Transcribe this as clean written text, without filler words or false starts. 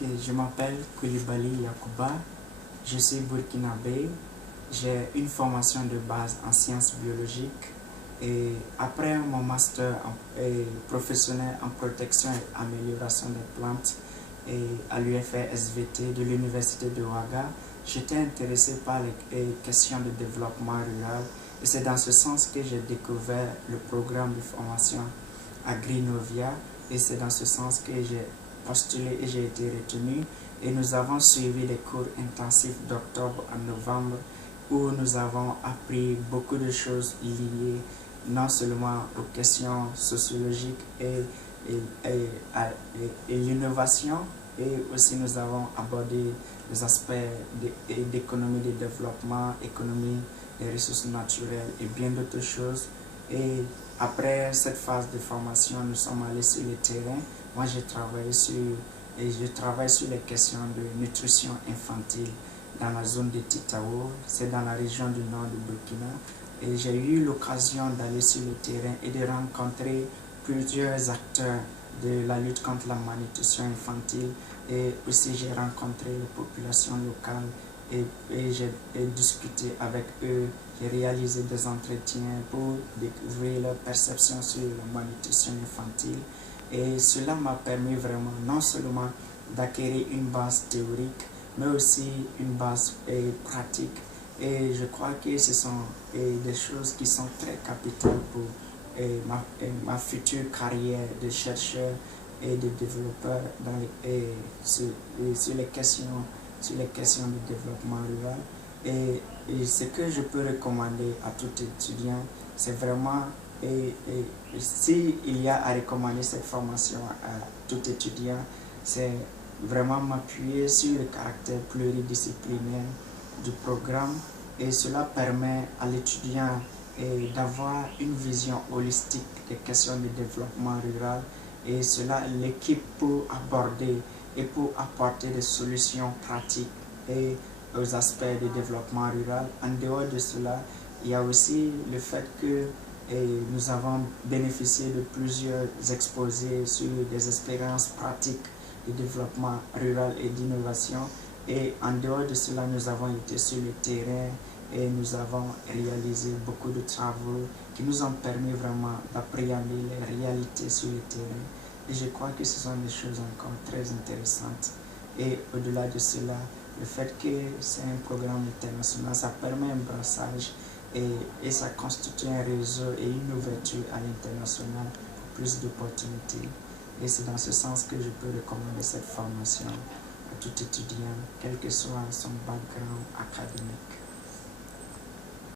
Ok, je m'appelle Koulibaly Yacouba, je suis burkinabé, j'ai une formation de base en sciences biologiques et après mon master professionnel en protection et amélioration des plantes et à l'UFR SVT de l'Université de Ouaga, j'étais intéressé par les questions de développement rural et c'est dans ce sens que j'ai découvert le programme de formation Agrinovia et c'est dans ce sens que j'ai postulé et j'ai été retenu et nous avons suivi les cours intensifs d'octobre à novembre où nous avons appris beaucoup de choses liées non seulement aux questions sociologiques et l'innovation, et aussi nous avons abordé les aspects d'économie de développement, économie des ressources naturelles et bien d'autres choses. Et après cette phase de formation, nous sommes allés sur le terrain. Moi, je travaille sur les questions de nutrition infantile dans la zone de Titao, c'est dans la région du nord du Burkina. Et j'ai eu l'occasion d'aller sur le terrain et de rencontrer plusieurs acteurs de la lutte contre la malnutrition infantile. Et aussi, j'ai rencontré les populations locales et j'ai discuté avec eux. J'ai réalisé des entretiens pour découvrir leur perception sur la malnutrition infantile. Et cela m'a permis vraiment non seulement d'acquérir une base théorique, mais aussi une base pratique. Et je crois que ce sont des choses qui sont très capitales pour ma future carrière de chercheur et de développeur sur les questions de développement rural. Et ce que je peux recommander à tout étudiant, c'est vraiment, s'il y a à recommander cette formation à tout étudiant, c'est vraiment m'appuyer sur le caractère pluridisciplinaire du programme et cela permet à l'étudiant d'avoir une vision holistique des questions de développement rural et cela l'équipe pour aborder et pour apporter des solutions pratiques et aux aspects de développement rural. En dehors de cela, il y a aussi le fait que nous avons bénéficié de plusieurs exposés sur des expériences pratiques de développement rural et d'innovation. Et en dehors de cela, nous avons été sur le terrain et nous avons réalisé beaucoup de travaux qui nous ont permis vraiment d'appréhender les réalités sur le terrain. Et je crois que ce sont des choses encore très intéressantes. Et au-delà de cela, le fait que c'est un programme international, ça permet un brassage et ça constitue un réseau et une ouverture à l'international pour plus d'opportunités. Et c'est dans ce sens que je peux recommander cette formation à tout étudiant, quel que soit son background académique.